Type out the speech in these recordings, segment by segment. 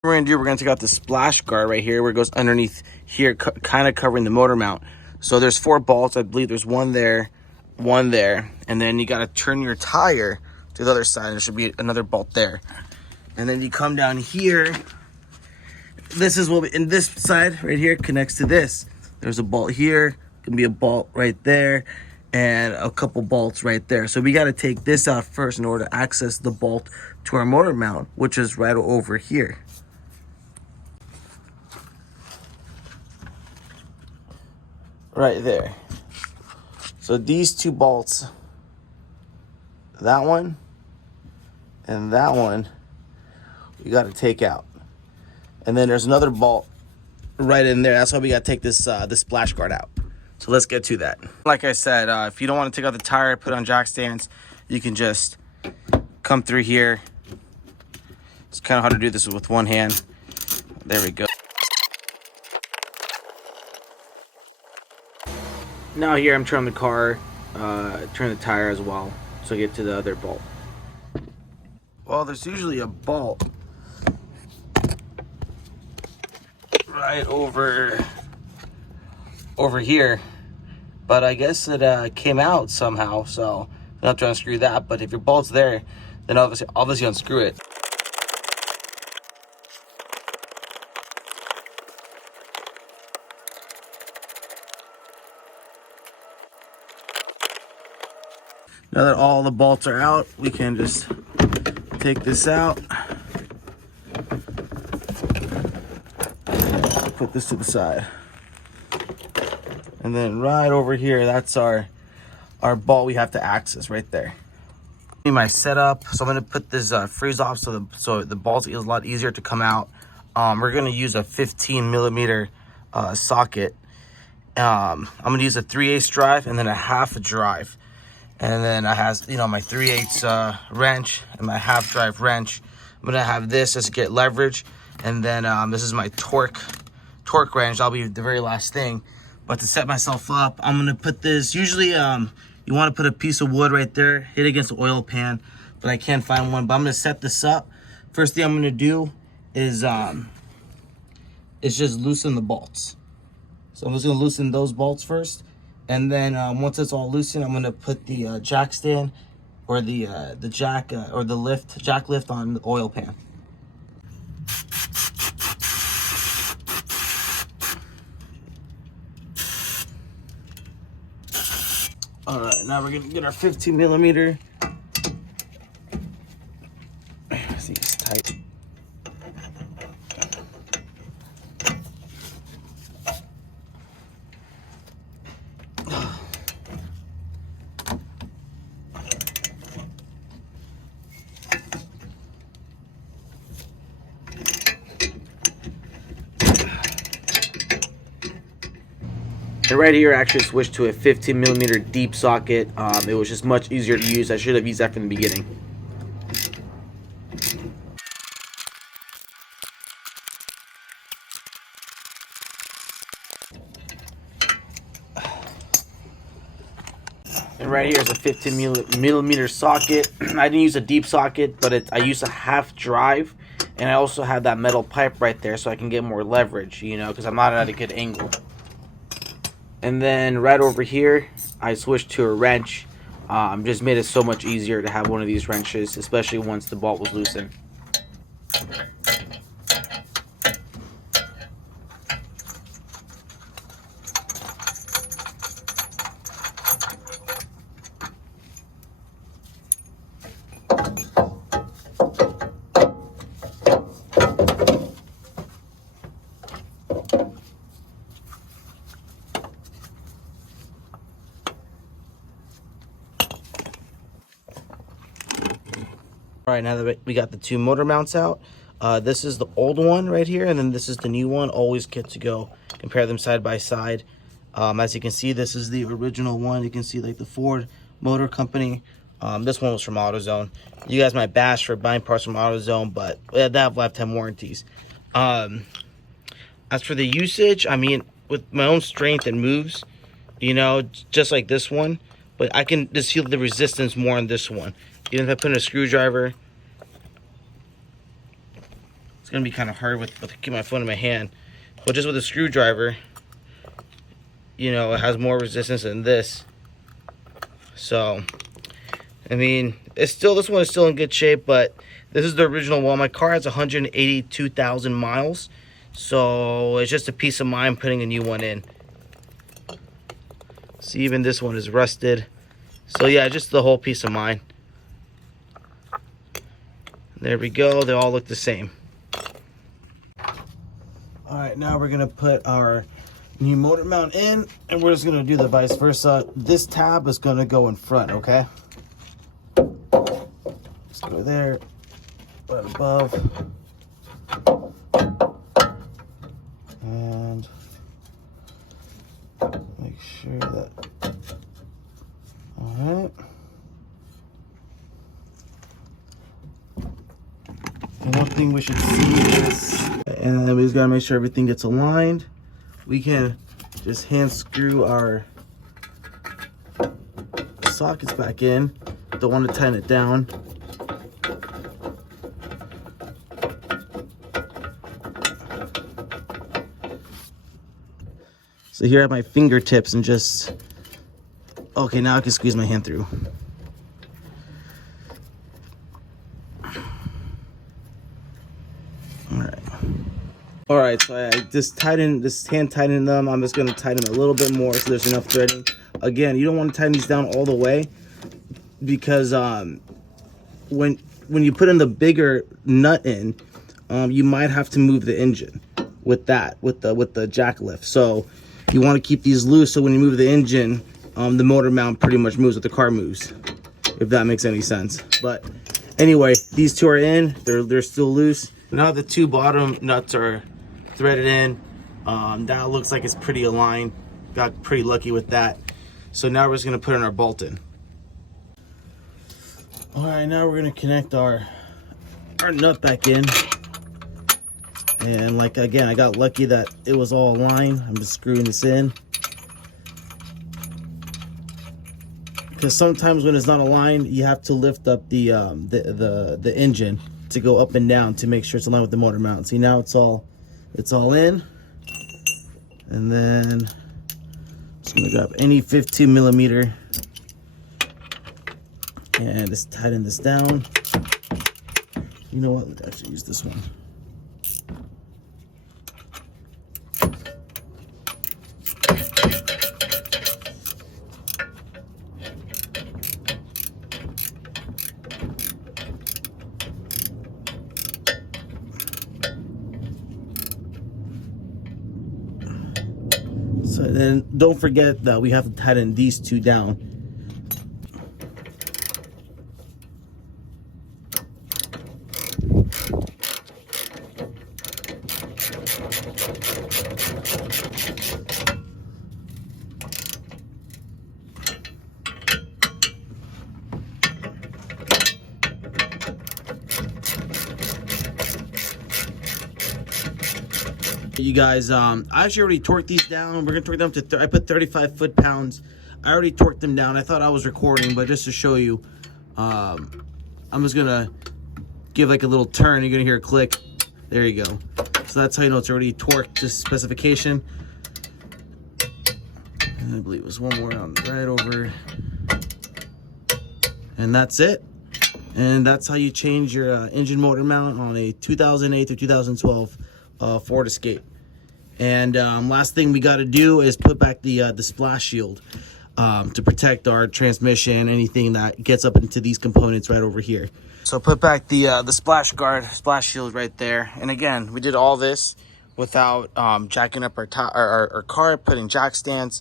What we're gonna do, we're gonna take out the splash guard right here where it goes underneath here, kind of covering the motor mount. So there's 4 bolts. I believe there's one there, and then you gotta turn your tire to the other side. There should be another bolt there. And then you come down here. This is what in this side right here connects to this. There's a bolt here, can be a bolt right there, and a couple bolts right there. So we gotta take this out first in order to access the bolt to our motor mount, which is right over here. Right there. So these 2 bolts, that one and that one, you got to take out. And then there's another bolt right in there. That's why we got to take this splash guard out. So let's get to that. Like I said, if you don't want to take out the tire, put on jack stands, you can just come through here. It's kind of hard to do this with one hand. There we go. Now here I'm turning the car, turn the tire as well, so I get to the other bolt. Well, there's usually a bolt right over here, but I guess it came out somehow, so I have to unscrew that. But if your bolt's there, then obviously unscrew it. Now that all the bolts are out, we can just take this out. Put this to the side. And then right over here, that's our bolt we have to access right there. My setup, so I'm gonna put this freeze off so the bolts is a lot easier to come out. We're gonna use a 15mm socket. I'm gonna use a 3/8 drive and then a 1/2 drive. And then I have, my 3/8 wrench and my 1/2 drive wrench. I'm gonna have this just to get leverage. And then this is my torque wrench. That'll be the very last thing. But to set myself up, I'm gonna put this, usually you wanna put a piece of wood right there, hit against the oil pan, but I can't find one. But I'm gonna set this up. First thing I'm gonna do is just loosen the bolts. So I'm just gonna loosen those bolts first. And then once it's all loosened, I'm gonna put the jack stand or the jack or the jack lift on the oil pan. All right, now we're gonna get our 15mm. See, it's tight. And right here, I actually switched to a 15mm deep socket. It was just much easier to use. I should have used that from the beginning. And right here is a 15mm socket. I didn't use a deep socket, but I used a 1/2 drive. And I also have that metal pipe right there so I can get more leverage, because I'm not at a good angle. And then right over here, I switched to a wrench. Just made it so much easier to have one of these wrenches, especially once the bolt was loosened. All right, now that we got the 2 motor mounts out, this is the old one right here, and then this is the new one. Always good to go. Compare them side by side. As you can see, this is the original one. You can see like the Ford Motor Company. This one was from AutoZone. You guys might bash for buying parts from AutoZone, but they have lifetime warranties. As for the usage, I mean, with my own strength, it moves, just like this one. But I can just feel the resistance more on this one. Even if I put in a screwdriver, It's gonna be kind of hard with keep my phone in my hand. But just with a screwdriver, you know, it has more resistance than this. So, I mean, it's still, this one is still in good shape, but this is the original one. My car has 182,000 miles. So it's just a peace of mind putting a new one in. See, even this one is rusted. So yeah, just the whole peace of mind. There we go, they all look the same. All right, now we're gonna put our new motor mount in, and we're just gonna do the vice versa. This tab is gonna go in front, okay? Just go there, right above. And make sure that, all right. And one thing we should see is, and then we just gotta make sure everything gets aligned. We can just hand screw our sockets back in. Don't want to tighten it down. So here I have my fingertips and just, okay, now I can squeeze my hand through. All right, so I just tighten, this hand tighten them. I'm just gonna tighten them a little bit more so there's enough threading. Again, you don't want to tighten these down all the way because when you put in the bigger nut in, you might have to move the engine with that, with the jack lift. So you want to keep these loose so when you move the engine, the motor mount pretty much moves with the car moves, if that makes any sense. But anyway, these two are in, they're still loose. Now the two bottom nuts are threaded in. That looks like it's pretty aligned. Got pretty lucky with that. So now we're just gonna put in our bolt in. All right, now we're gonna connect our nut back in. And like, again, I got lucky that it was all aligned. I'm just screwing this in. Because sometimes when it's not aligned, you have to lift up the engine to go up and down to make sure it's aligned with the motor mount. See, now it's all in. And then I'm just gonna grab any 15 millimeter and just tighten this down. You know what? Let's actually use this one. So then don't forget that we have to tighten these two down. You guys, I actually already torqued these down. We're gonna torque them up to I put 35 foot-pounds. I already torqued them down. I thought I was recording, but just to show you, I'm just gonna give like a little turn. You're gonna hear a click. There you go. So that's how you know it's already torqued to specification. And I believe it was one more on right over, and that's it. And that's how you change your engine motor mount on a 2008 or 2012 Ford Escape. And last thing we got to do is put back the splash shield to protect our transmission, anything that gets up into these components right over here. So put back the splash shield right there. And again, we did all this without jacking up our car, putting jack stands.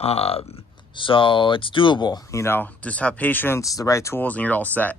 So it's doable, you know. Just have patience, the right tools, and you're all set.